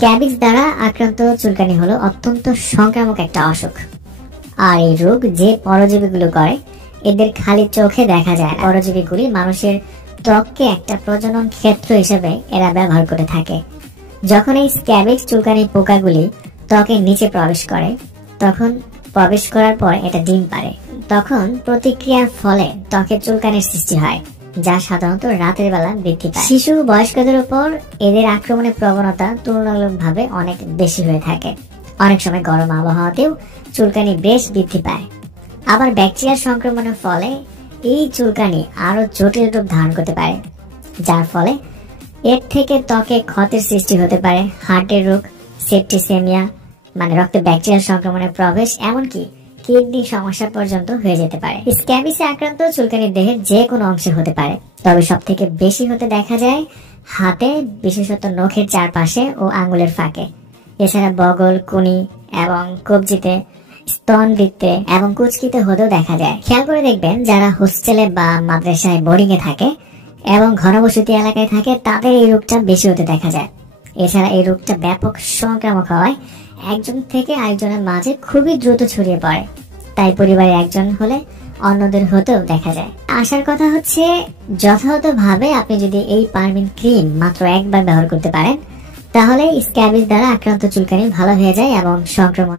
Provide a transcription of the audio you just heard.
Scabies দ্বারা আক্রান্ত চুলকানি হলো অত্যন্ত সংক্রামক একটা অসুখ। আর এই রোগ যে পরজীবীগুলো করে এদের খালি চোখে দেখা যায়। পরজীবীগুলি মানুষের ত্বককে একটা প্রজনন ক্ষেত্র হিসেবে এরা ব্যবহার করে থাকে। যখন এই স্ক্যাবিস চুলকানি পোকাগুলি ত্বকের নিচে প্রবেশ করে, তখন প্রবেশ করার পর এটা ডিম পারে। তখন প্রতিক্রিয়ার ফলে ত্বকের চুলকানির সৃষ্টি হয়, যা সাধারণত রাতের বেলা বৃদ্ধি পায়। শিশু বয়স্কদের উপর এদের আক্রমণের প্রবণতা তুলনামূলকভাবে অনেক বেশি হয়ে থাকে। অনেক সময় গরম আবহাওয়াতেও চুলকানি বেশ বৃদ্ধি পায়। আবার ব্যাকটেরিয়ার সংক্রমণের ফলে এই চুলকানি আরো জটিল রূপ ধারণ করতে পারে, যার ফলে এর থেকে ত্বকে ক্ষতির সৃষ্টি হতে পারে। হার্টের রোগ, সেপ্টিসেমিয়া মানে রক্তে ব্যাকটেরিয়ার সংক্রমণের প্রবেশ, এমনকি কিডনি সমস্যা পর্যন্ত হয়ে যেতে পারে। স্ক্যাবিসে আক্রান্ত চুলকানি দেহের যে কোনো অংশে হতে পারে, তবে সব থেকে বেশি হতে দেখা যায় হাতে, বিশেষত নখের চারপাশে ও আঙ্গুলের ফাঁকে। এছাড়া বগল, কুনি এবং কবজিতে, স্তনবৃত্তে এবং কুচকিতে হতেও দেখা যায়। খেয়াল করে দেখবেন, যারা হোস্টেলে বা মাদ্রাসায় বোর্ডিং এ থাকে এবং ঘনবসতি এলাকায় থাকে তাদের এই রোগটা বেশি হতে দেখা যায়। এছাড়া এই রোগটা ব্যাপক সংক্রামক হওয়ায় একজন থেকে আরেকজনের মাঝে খুবই দ্রুত ছড়িয়ে পড়ে, তাই পরিবারের একজন হলে অন্যদের হতেও দেখা যায়। আসার কথা হচ্ছে, যথাযথভাবে আপনি যদি এই পারমিন ক্রিম মাত্র একবার ব্যবহার করতে পারেন, তাহলে স্ক্যাবিস দ্বারা আক্রান্ত চুলকানি ভালো হয়ে যায় এবং সংক্রমণ